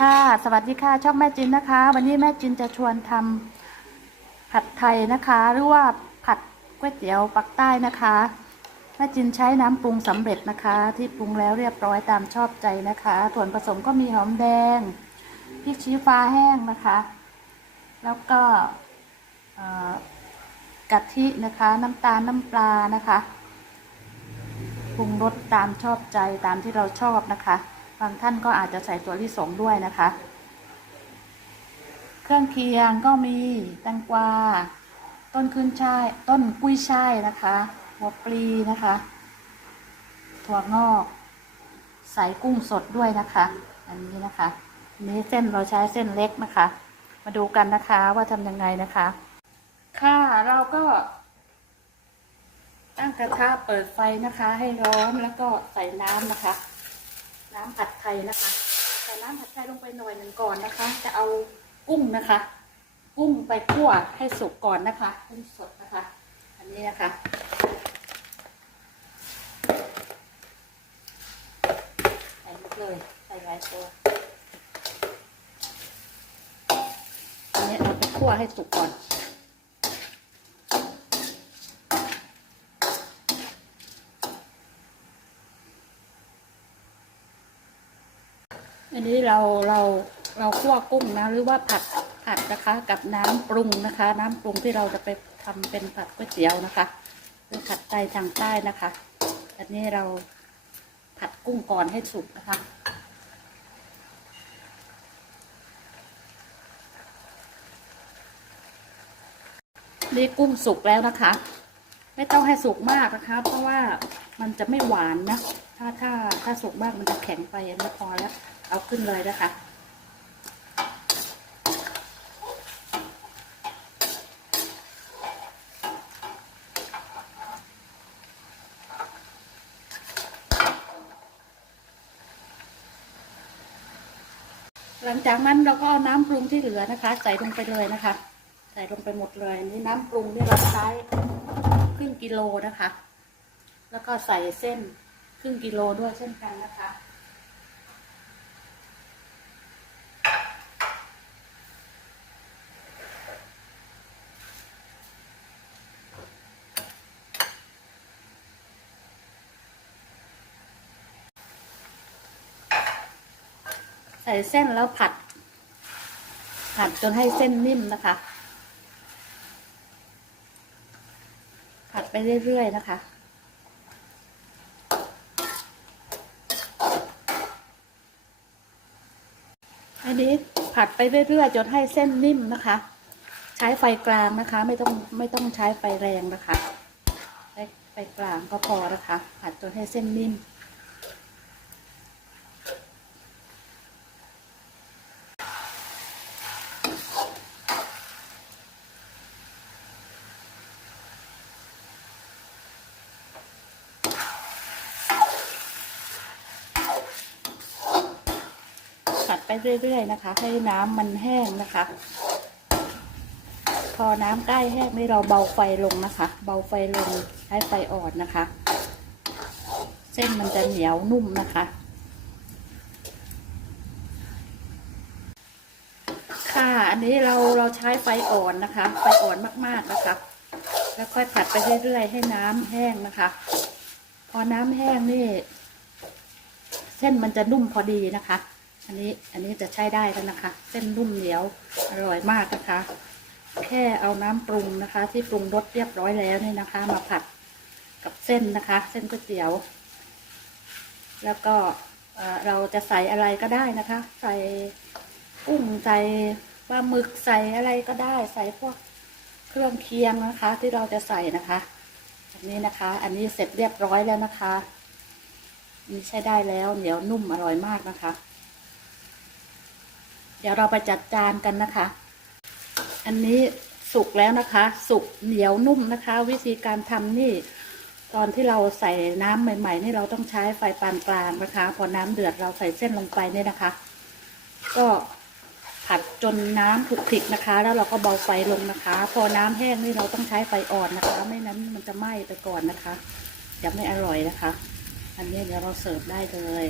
ค่ะ สวัสดีค่ะ ช่องแม่จินนะคะ วันนี้แม่จินจะชวนทำผัดไทยนะคะ หรือว่าผัดก๋วยเตี๋ยวปักใต้นะคะ แม่จินใช้น้ำปรุงสำเร็จนะคะ ที่ปรุงแล้วเรียบร้อยตามชอบใจนะคะ ส่วนผสมก็มีหอมแดงพริกชี้ฟ้าแห้งนะคะ แล้วก็กะทินะคะ น้ำตาลน้ำปลานะคะปรุงรสตามชอบใจตามที่เราชอบนะคะางท่านก็อาจจะใส่ตัวลิสงด้วยนะคะ เครื่องเคียงก็มีแตงกวา ต้นขึ้นช่าย ต้นกุ้ยช่ายนะคะหัวปลีนะคะ ถั่วงอก ใส่กุ้งสดด้วยนะคะ อันนี้นะคะนนี้เส้นเราใช้เส้นเล็กนะคะ มาดูกันนะคะว่าทำยังไงนะคะ ค่ะเราก็ตั้งกระทะเปิดไฟนะคะ ให้ร้อนแล้วก็ใส่น้ำนะคะ น้ำผัดไทยนะคะใส่น้ำผัดไทยลงไปหน่อยหนึ่งก่อนนะคะ จะเอากุ้งนะคะ กุ้งไปคั่วให้สุกก่อนนะคะกุ้งสดนะคะ อันนี้นะคะใส่หมดเลยใส่หลายตัวอันนี้เราไปคั่วให้สุกก่อน อันนี้เราเราเราคั่วกุ้งนะหรือว่าผัดผัดนะคะ กับน้ำปรุงนะคะ น้ำปรุงที่เราจะไปทำเป็นผัดก๋วยเตี๋ยวนะคะหรือผัดไตทางใต้นะคะ อันนี้เราผัดกุ้งก่อนให้สุกนะคะนี่กุ้งสุกแล้วนะคะ ไม่ต้องให้สุกมากนะคะ เพราะว่ามันจะไม่หวานนะ ถ้าถ้าถ้าสุกมากมันจะแข็งไปอันนี้พอแล้ว เอาขึ้นเลยนะคะ หลังจากนั้นเราก็เอาน้ำปรุงที่เหลือนะคะ ใส่ลงไปเลยนะคะ ใส่ลงไปหมดเลยนี่น้ำปรุงนี่เราใช้ครึ่งกิโลนะคะ แล้วก็ใส่เส้นครึ่งกิโลด้วยเช่นกันนะคะ ใส่เส้นแล้วผัด ผัดจนให้เส้นนิ่มนะคะ ผัดไปเรื่อยๆนะคะอันนี้ผัดไปเรื่อยๆจนให้เส้นนิ่มนะคะ ใช้ไฟกลางนะคะ ไม่ต้องไม่ต้องใช้ไฟแรงนะคะไฟกลางก็พอนะคะ ผัดจนให้เส้นนิ่ม ไปเรื่อย ๆ นะคะ ให้น้ำมันแห้งนะคะ พอน้ำใกล้แห้งนี่เราเบาไฟลงนะคะ เบาไฟลงใช้ไฟอ่อนนะคะ เส้นมันจะเหนียวนุ่มนะคะ ค่ะอันนี้เราเราใช้ไฟอ่อนนะคะ ไฟอ่อนมากๆนะคะ แล้วค่อยผัดไปเรื่อยๆ ให้น้ำแห้งนะคะ พอน้ำแห้งนี่ เส้นมันจะนุ่มพอดีนะคะ อันนี้อันนี้จะใช้ได้แล้วนะคะ เส้นนุ่มเหนียวอร่อยมากนะคะ แค่เอาน้ำปรุงนะคะ ที่ปรุงรสเรียบร้อยแล้วนี่นะคะ มาผัดกับเส้นนะคะ เส้นก๋วยเตี๋ยว แล้วก็เราจะใส่อะไรก็ได้นะคะ ใส่กุ้งใส่ปลาหมึกใส่อะไรก็ได้ ใส่พวกเครื่องเคียงนะคะ ที่เราจะใส่นะคะอันนี้นะคะ อันนี้เสร็จเรียบร้อยแล้วนะคะนี่ใช้ได้แล้วเหนียวนุ่มอร่อยมากนะคะ ดี๋ยวเราไปจัดจานกันนะคะ อันนี้สุกแล้วนะคะ สุกเหนียวนุ่มนะคะ วิธีการทำนี่ ตอนที่เราใส่น้ำใหม่ ๆ นี่เราต้องใช้ไฟปานกลางนะคะ พอน้ำเดือดเราใส่เส้นลงไปเนี่ยนะคะ ก็ผัดจนน้ำผุกผิกนะคะ แล้วเราก็เบาไฟลงนะคะ พอน้ำแห้งนี่เราต้องใช้ไฟอ่อนนะคะ ไม่นั้นมันจะไหม้ไปก่อนนะคะจะไม่อร่อยนะคะ อันนี้เดี๋ยวเราเสิร์ฟได้เลย